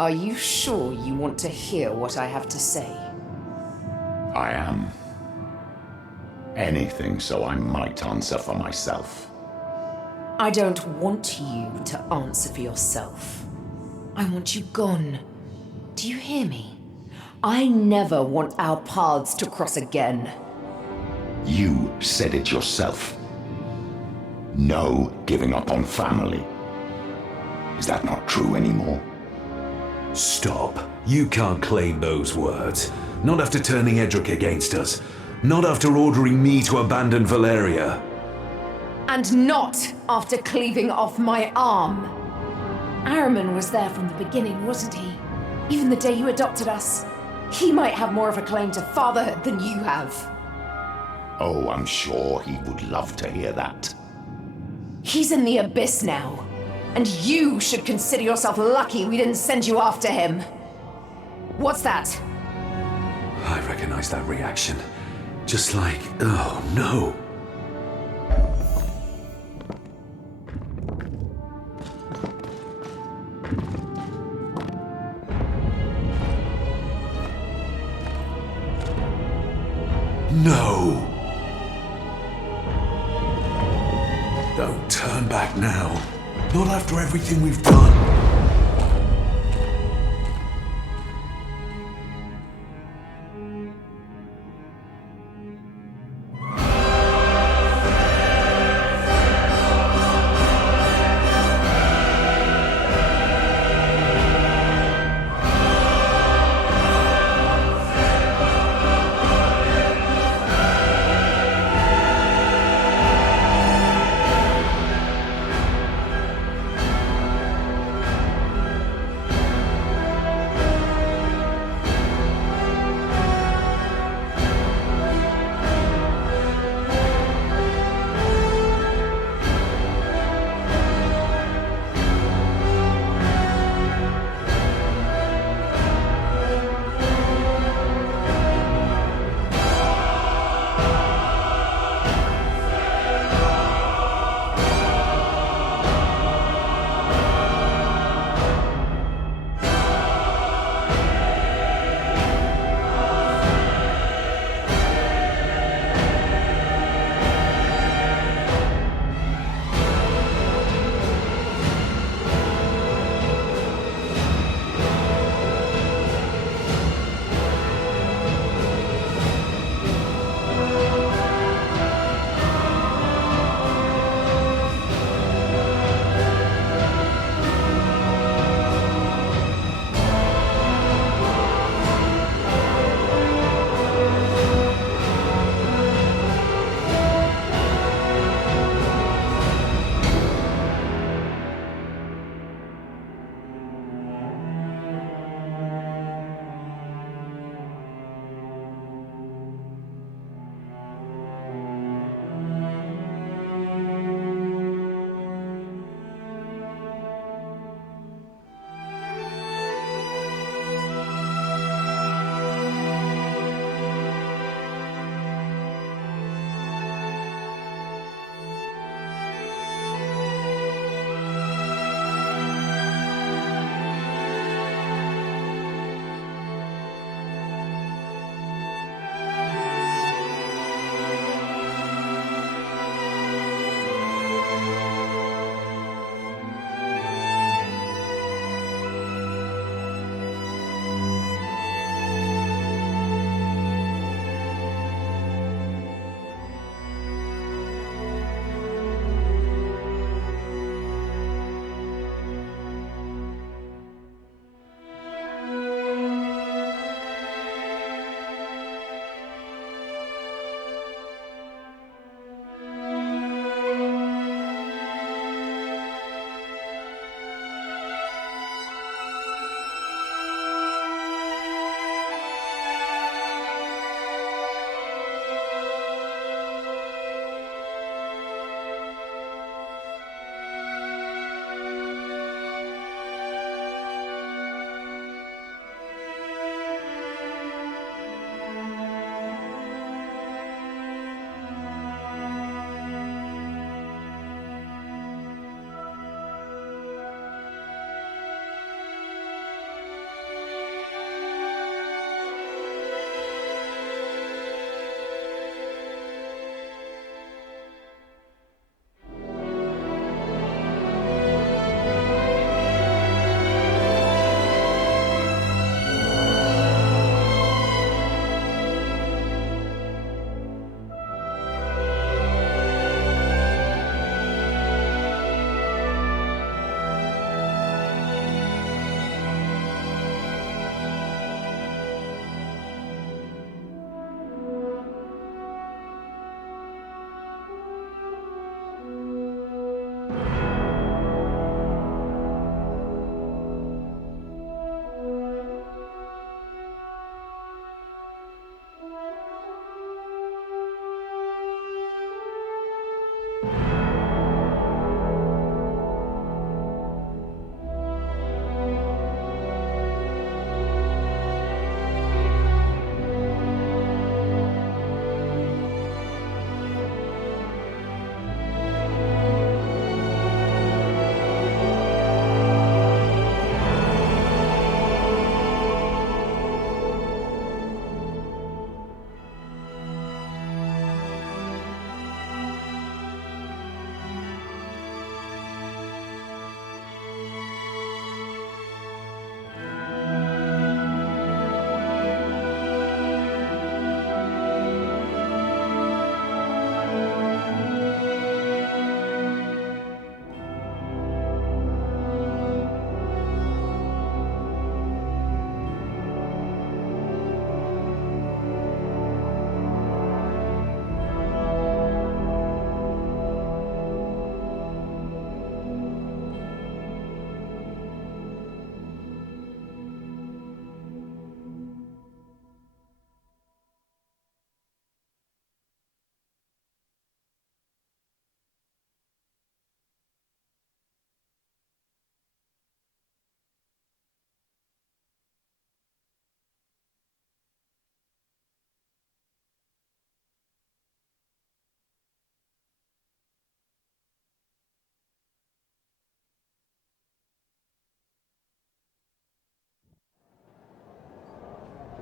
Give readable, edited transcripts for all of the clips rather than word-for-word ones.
Are you sure you want to hear what I have to say? I am. Anything so I might answer for myself. I don't want you to answer for yourself. I want you gone. Do you hear me? I never want our paths to cross again. You said it yourself. No giving up on family. Is that not true anymore? Stop. You can't claim those words. Not after turning Edric against us. Not after ordering me to abandon Valeria. And not after cleaving off my arm. Araman was there from the beginning, wasn't he? Even the day you adopted us. He might have more of a claim to fatherhood than you have. Oh, I'm sure he would love to hear that. He's in the abyss now. And you should consider yourself lucky we didn't send you after him. What's that? I recognize that reaction. Just like, oh no. No! Don't turn back now. Not after everything we've done.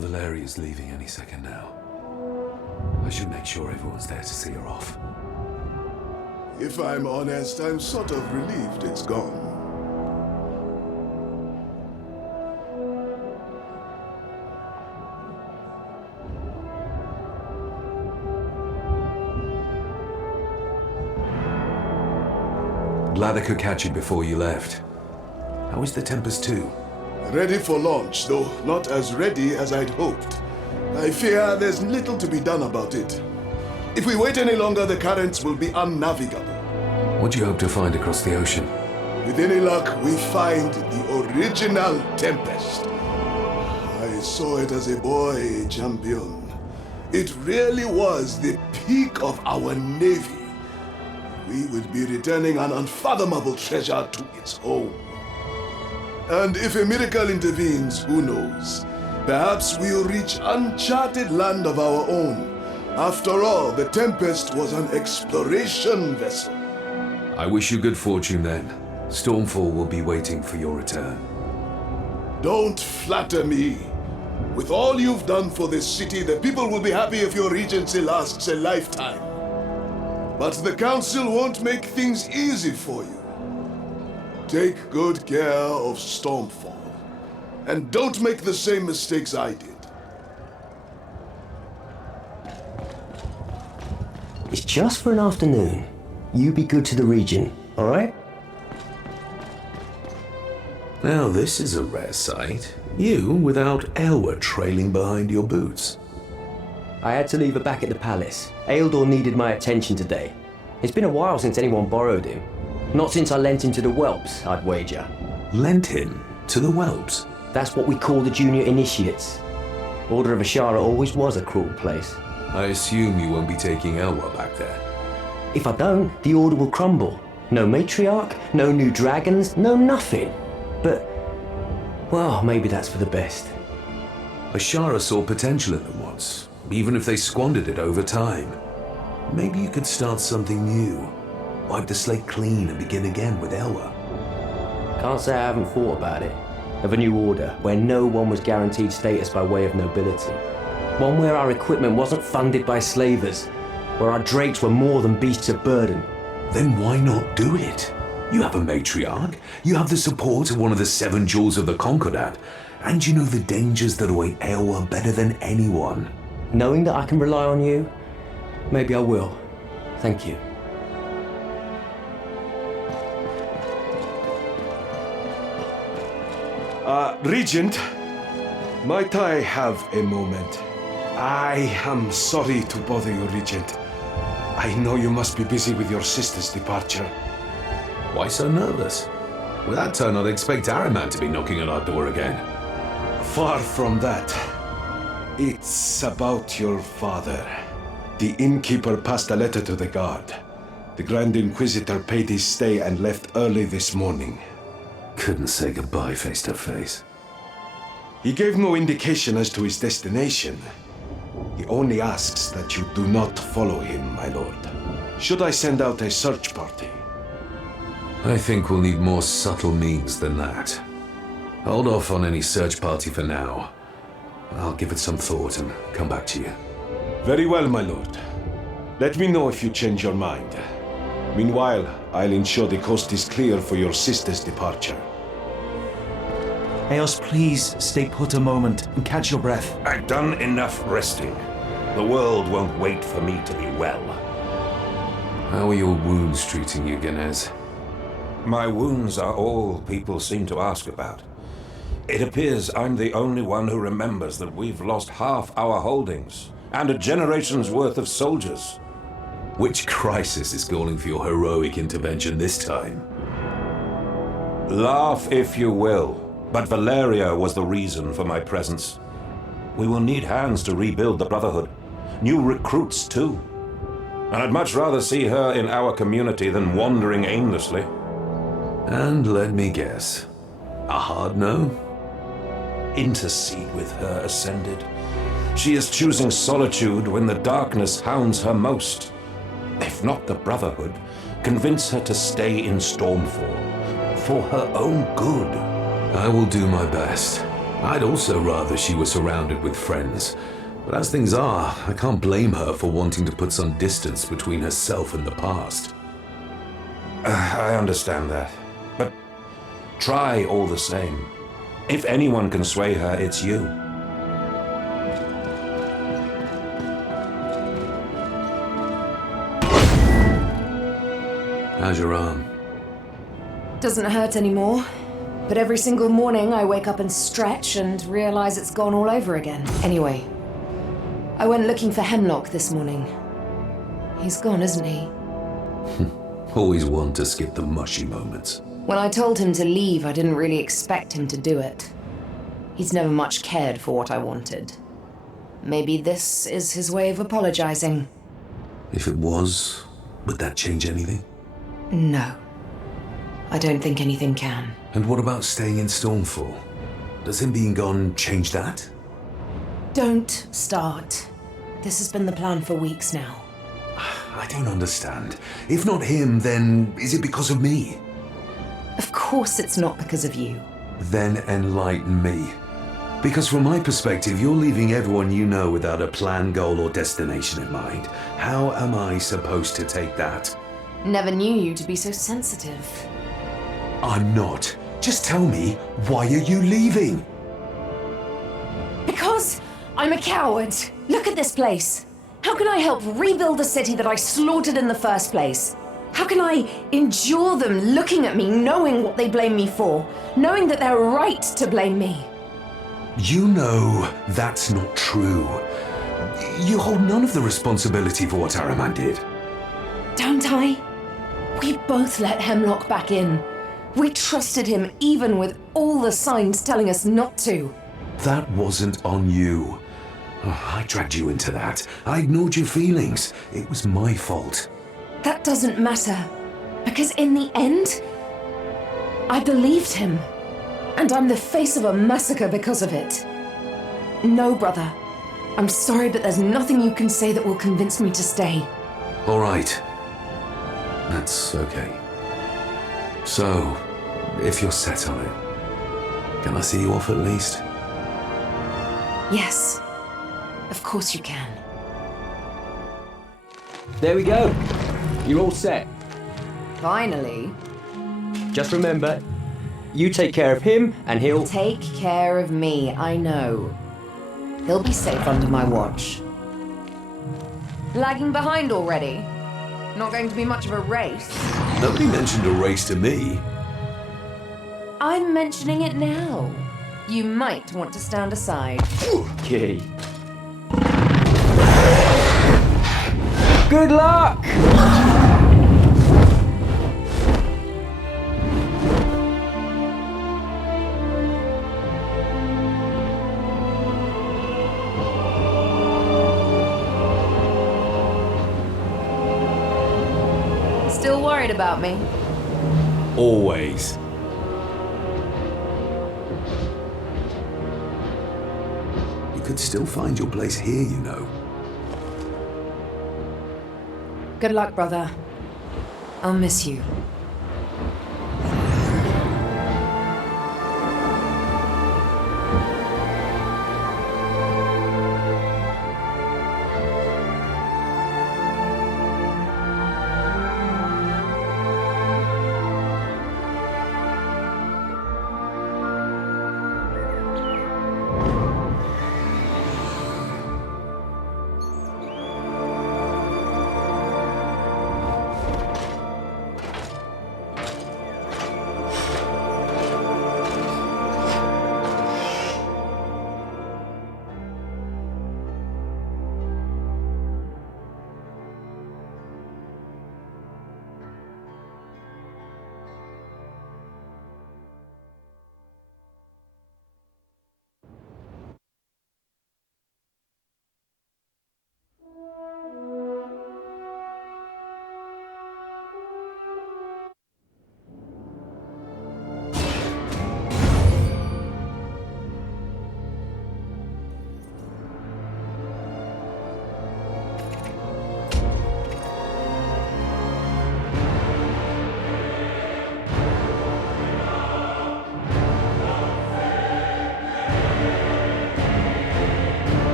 Valeria's leaving any second now. I should make sure everyone's there to see her off. If I'm honest, I'm sort of relieved it's gone. Glad I could catch you before you left. How is the Tempest 2? Ready for launch, though not as ready as I'd hoped. I fear there's little to be done about it. If we wait any longer, the currents will be unnavigable. What do you hope to find across the ocean? With any luck, we find the original Tempest. I saw it as a boy, champion. It really was the peak of our navy. We would be returning an unfathomable treasure to its home. And if a miracle intervenes, who knows? Perhaps we'll reach uncharted land of our own. After all, the Tempest was an exploration vessel. I wish you good fortune then. Stormfall will be waiting for your return. Don't flatter me. With all you've done for this city, the people will be happy if your regency lasts a lifetime. But the Council won't make things easy for you. Take good care of Stormfall. And don't make the same mistakes I did. It's just for an afternoon. You be good to the region, alright? Now this is a rare sight. You without Aylward trailing behind your boots. I had to leave her back at the palace. Aeldor needed my attention today. It's been a while since anyone borrowed him. Not since I lent him to the whelps, I'd wager. Lent him to the whelps? That's what we call the junior initiates. Order of Ashara always was a cruel place. I assume you won't be taking Elwa back there. If I don't, the order will crumble. No matriarch, no new dragons, no nothing. But, well, maybe that's for the best. Ashara saw potential in them once, even if they squandered it over time. Maybe you could start something new. Wipe the slate clean and begin again with Elwa. Can't say I haven't thought about it. Of a new order, where no one was guaranteed status by way of nobility. One where our equipment wasn't funded by slavers. Where our drakes were more than beasts of burden. Then why not do it? You have a matriarch, you have the support of one of the 7 jewels of the Concordat, and you know the dangers that await Aylwa better than anyone. Knowing that I can rely on you, maybe I will. Thank you. Regent, might I have a moment? I am sorry to bother you, Regent. I know you must be busy with your sister's departure. Why so nervous? With that tone, I'd expect Araman to be knocking at our door again. Far from that. It's about your father. The innkeeper passed a letter to the guard. The Grand Inquisitor paid his stay and left early this morning. Couldn't say goodbye face to face. He gave no indication as to his destination. He only asks that you do not follow him, my lord. Should I send out a search party? I think we'll need more subtle means than that. Hold off on any search party for now. I'll give it some thought and come back to you. Very well, my lord. Let me know if you change your mind. Meanwhile, I'll ensure the coast is clear for your sister's departure. Eos, please stay put a moment and catch your breath. I've done enough resting. The world won't wait for me to be well. How are your wounds treating you, Genez? My wounds are all people seem to ask about. It appears I'm the only one who remembers that we've lost half our holdings and a generation's worth of soldiers. Which crisis is calling for your heroic intervention this time? Laugh if you will, but Valeria was the reason for my presence. We will need hands to rebuild the Brotherhood. New recruits, too. And I'd much rather see her in our community than wandering aimlessly. And let me guess. A hard no? Intercede with her, Ascended. She is choosing solitude when the darkness hounds her most. If not the Brotherhood, convince her to stay in Stormfall. For her own good. I will do my best. I'd also rather she was surrounded with friends. But as things are, I can't blame her for wanting to put some distance between herself and the past. I understand that. But try all the same. If anyone can sway her, it's you. How's your arm? Doesn't hurt anymore. But every single morning I wake up and stretch and realize it's gone all over again. Anyway, I went looking for Hemlock this morning. He's gone, isn't he? Always one to skip the mushy moments. When I told him to leave, I didn't really expect him to do it. He's never much cared for what I wanted. Maybe this is his way of apologizing. If it was, would that change anything? No. I don't think anything can. And what about staying in Stormfall? Does him being gone change that? Don't start. This has been the plan for weeks now. I don't understand. If not him, then is it because of me? Of course it's not because of you. Then enlighten me. Because from my perspective, you're leaving everyone you know without a plan, goal, or destination in mind. How am I supposed to take that? Never knew you to be so sensitive. I'm not. Just tell me, why are you leaving? Because I'm a coward. Look at this place. How can I help rebuild a city that I slaughtered in the first place? How can I endure them looking at me, knowing what they blame me for, knowing that they're right to blame me? You know that's not true. You hold none of the responsibility for what Araman did. Don't I? We both let Hemlock back in. We trusted him even with all the signs telling us not to. That wasn't on you. Oh, I dragged you into that. I ignored your feelings. It was my fault. That doesn't matter. Because in the end, I believed him. And I'm the face of a massacre because of it. No, brother. I'm sorry, but there's nothing you can say that will convince me to stay. All right. That's okay. So, if you're set on it, can I see you off at least? Yes. Of course you can. There we go. You're all set. Finally. Just remember, you take care of him and he'll... Take care of me, I know. He'll be safe under my watch. Lagging behind already? Not going to be much of a race. Nobody mentioned a race to me. I'm mentioning it now. You might want to stand aside. Key. Good luck! Still worried about me? Always. You could still find your place here, you know. Good luck, brother. I'll miss you.